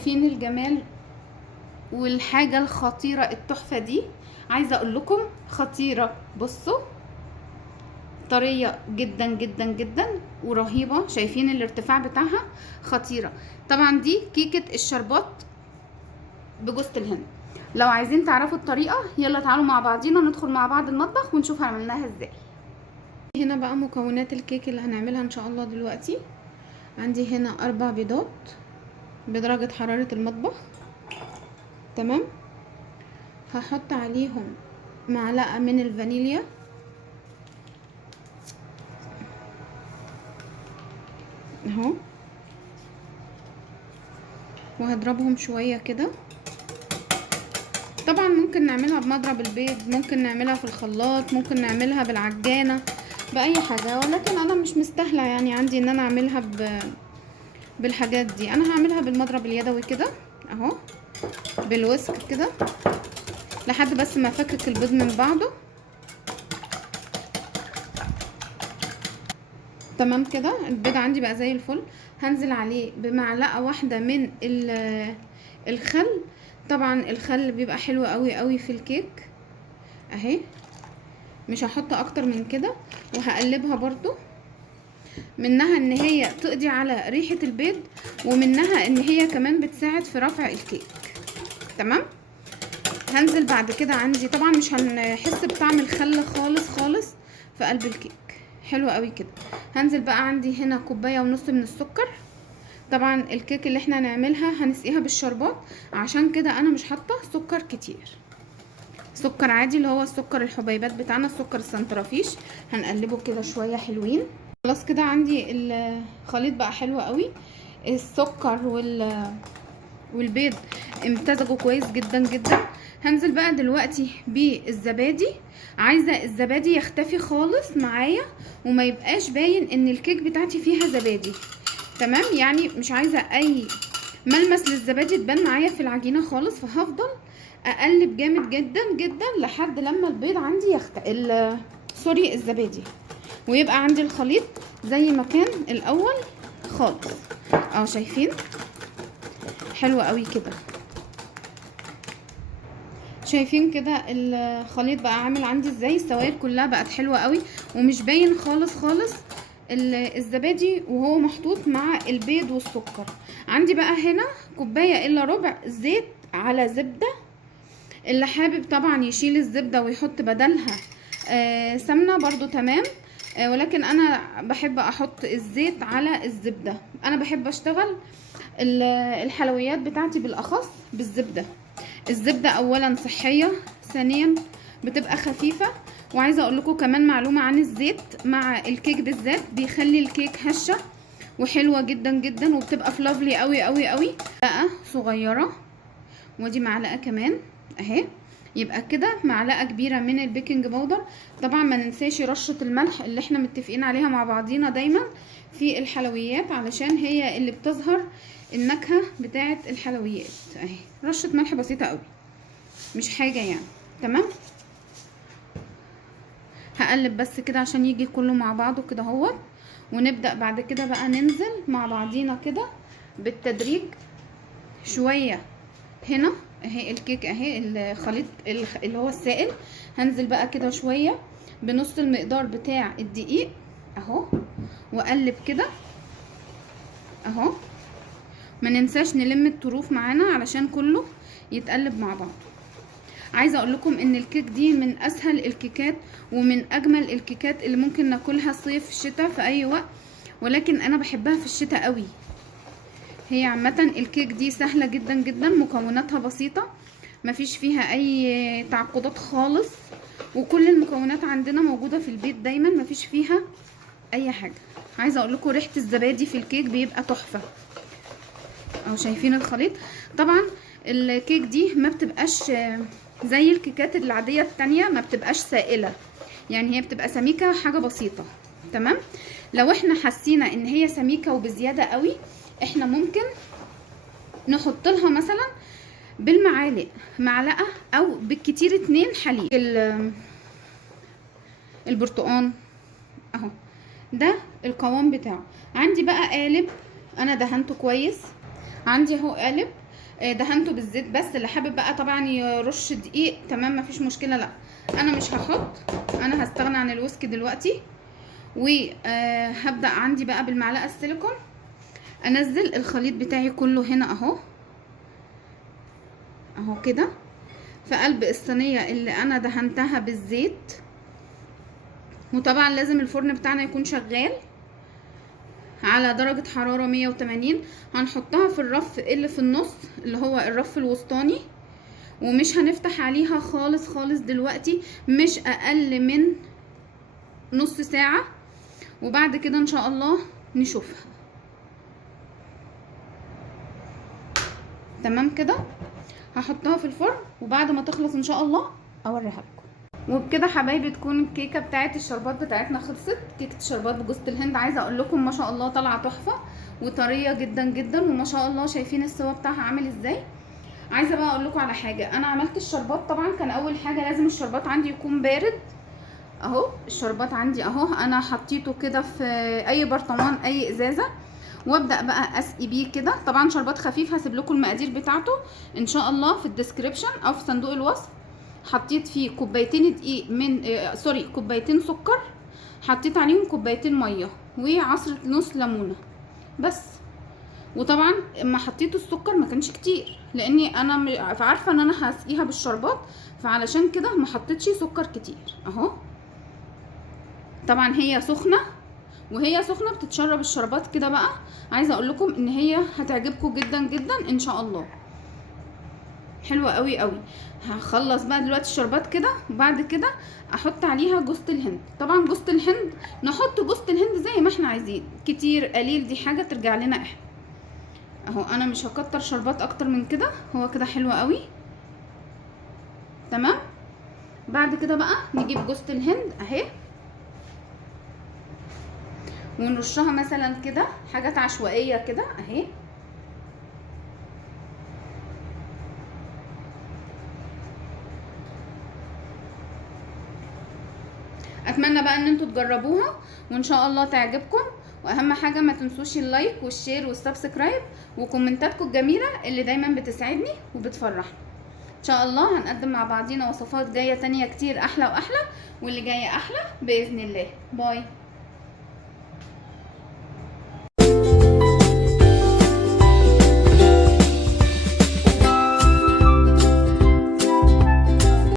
شايفين الجمال والحاجة الخطيرة التحفة دي؟ عايزة اقول لكم خطيرة. بصوا، طرية جدا جدا جدا ورهيبة. شايفين الارتفاع بتاعها؟ خطيرة. طبعا دي كيكة الشربات بجوز الهند. لو عايزين تعرفوا الطريقة يلا تعالوا مع بعضينا ندخل مع بعض المطبخ ونشوف عملناها ازاي. هنا بقى مكونات الكيك اللي هنعملها ان شاء الله دلوقتي. عندي هنا 4 بيضات بدرجة حرارة المطبخ. تمام. هحط عليهم معلقة من الفانيليا، اهو، وهضربهم شوية كده. طبعا ممكن نعملها بمضرب البيض، ممكن نعملها في الخلاط، ممكن نعملها بالعجانة، بأي حاجة، ولكن انا مش مستاهلة يعني عندي ان انا اعملها بالحاجات دي. انا هعملها بالمضرب اليدوي كده اهو، بالوسك كده لحد بس ما افكك البيض من بعضه. تمام كده، البيض عندي بقى زي الفل. هنزل عليه بمعلقه واحده من الخل. طبعا الخل بيبقى حلو قوي قوي في الكيك اهي، مش هحط اكتر من كده. وهقلبها برضو، منها ان هي تقضي على ريحه البيض، ومنها ان هي كمان بتساعد في رفع الكيك. تمام. هنزل بعد كده، عندي طبعا مش هنحس بطعم الخل خالص خالص في قلب الكيك، حلو قوي كده. هنزل بقى، عندي هنا 1.5 كوباية من السكر. طبعا الكيك اللي احنا هنعملها هنسقيها بالشربات، عشان كده انا مش حاطه سكر كتير، سكر عادي اللي هو السكر الحبيبات بتاعنا، السكر السنترافيش. هنقلبه كده شويه حلوين. خلاص كده عندي الخليط بقى حلو قوي. السكر والبيض امتزجوا كويس جدا جدا. هنزل بقى دلوقتي بالزبادي. عايزه الزبادي يختفي خالص معايا وما يبقاش باين ان الكيك بتاعتي فيها زبادي. تمام، يعني مش عايزه اي ملمس للزبادي تبان معايا في العجينه خالص. فهفضل اقلب جامد جدا جدا لحد لما البيض عندي سوري، الزبادي، ويبقى عندي الخليط زي ما كان الاول خالص اهو. شايفين حلو قوي كده؟ شايفين كده الخليط بقى عامل عندي ازاي؟ السوائل كلها بقت حلوه قوي ومش باين خالص خالص الزبادي وهو محطوط مع البيض والسكر. عندي بقى هنا 1.25 كوباية زيت على زبده. اللي حابب طبعا يشيل الزبده ويحط بدلها سمنه برضو تمام، ولكن انا بحب احط الزيت على الزبده. انا بحب اشتغل الحلويات بتاعتي بالاخص بالزبده. الزبده اولا صحيه، ثانيا بتبقى خفيفه. وعايزه اقول لكم كمان معلومه عن الزيت مع الكيك بالذات، بيخلي الكيك هشه وحلوه جدا جدا وبتبقى فلافلي قوي قوي قوي. معلقه صغيره، ودي معلقه كمان اهي، يبقى كده معلقه كبيره من البيكنج باودر. طبعا ما ننساش رشه الملح اللي احنا متفقين عليها مع بعضينا دايما في الحلويات، علشان هي اللي بتظهر النكهه بتاعه الحلويات اهي. رشه ملح بسيطه قوي، مش حاجه يعني. تمام. هقلب بس كده عشان يجي كله مع بعضه كده اهوت، ونبدا بعد كده بقى ننزل مع بعضينا كده بالتدريج شويه. هنا اهي الكيك اهي، الخليط اللي هو السائل. هنزل بقى كده شويه بنص المقدار بتاع الدقيق اهو، واقلب كده اهو. ما ننساش نلم الطروف معانا علشان كله يتقلب مع بعض. عايزه اقول لكم ان الكيك دي من اسهل الكيكات ومن اجمل الكيكات اللي ممكن ناكلها صيف شتاء في اي وقت، ولكن انا بحبها في الشتاء قوي. هي عامه الكيك دي سهله جدا جدا، مكوناتها بسيطه، مفيش فيها اي تعقدات خالص، وكل المكونات عندنا موجوده في البيت دايما، مفيش فيها اي حاجه. عايزه اقول لكم ريحه الزبادي في الكيك بيبقى تحفه اهو. شايفين الخليط؟ طبعا الكيك دي ما بتبقاش زي الكيكات العاديه التانية، ما بتبقاش سائله، يعني هي بتبقى سميكه حاجه بسيطه. تمام. لو احنا حسينا ان هي سميكه وبزياده قوي، احنا ممكن نحط لها مثلا بالمعالق معلقه او بالكتير 2 حليب. البرتقان اهو، ده القوام بتاعه. عندي بقى قالب انا دهنته كويس، عندي اهو قالب دهنته بالزيت بس. اللي حابب بقى طبعا يرش دقيق تمام مفيش مشكله. لا انا مش هحط، انا هستغنى عن الويسك دلوقتي. وهبدا عندي بقى بالمعلقه السيليكون انزل الخليط بتاعي كله هنا اهو، اهو كده في قلب الصينيه اللي انا دهنتها بالزيت. وطبعا لازم الفرن بتاعنا يكون شغال على درجة حرارة 180. هنحطها في الرف اللي في النص اللي هو الرف الوسطاني، ومش هنفتح عليها خالص خالص دلوقتي، مش اقل من نص ساعة، وبعد كده ان شاء الله نشوفها. تمام كده هحطها في الفرن، وبعد ما تخلص ان شاء الله اوريها لكم. وبكده حبايبي تكون الكيكه بتاعت الشربات بتاعتنا خلصت. كيكه الشربات بجوز الهند عايزه اقول لكم ما شاء الله طالعه تحفه وطريه جدا جدا، وما شاء الله شايفين السوا بتاعها عامل ازاي. عايزه بقى اقول لكم على حاجه، انا عملت الشربات طبعا كان اول حاجه لازم الشربات عندي يكون بارد. اهو الشربات عندي اهو انا حطيته كده في اي برطمان اي ازازه، وابدا بقى اسقي بيه كده. طبعا شربات خفيف، هسيب لكم المقادير بتاعته ان شاء الله في الديسكريبشن او في صندوق الوصف. حطيت فيه كوبايتين دقيق من كوبايتين سكر، حطيت عليهم كوبايتين ميه وعصره نص ليمونه بس. وطبعا اما حطيت السكر ما كانش كتير لاني انا عارفه ان انا هسقيها بالشربات، فعلشان كده ما حطيتش سكر كتير. اهو طبعا هي سخنه، وهي سخنه بتتشرب الشربات كده بقى. عايزه اقول لكم ان هي هتعجبكم جدا جدا ان شاء الله، حلوه قوي قوي. هخلص بقى دلوقتي الشربات كده، وبعد كده احط عليها جوز الهند. طبعا جوز الهند نحط جوز الهند زي ما احنا عايزين، كتير قليل دي حاجه ترجع لنا احنا. اهو انا مش هكتر شربات اكتر من كده، هو كده حلو قوي. تمام. بعد كده بقى نجيب جوز الهند اهي ونرشها مثلا كده حاجات عشوائيه كده اهي. اتمنى بقى ان انتوا تجربوها وان شاء الله تعجبكم. واهم حاجه ما تنسوش اللايك والشير والسبسكرايب وكومنتاتكم الجميله اللي دايما بتسعدني وبتفرحني. ان شاء الله هنقدم مع بعضينا وصفات جايه تانية كتير احلى واحلى، واللي جايه احلى باذن الله. باي.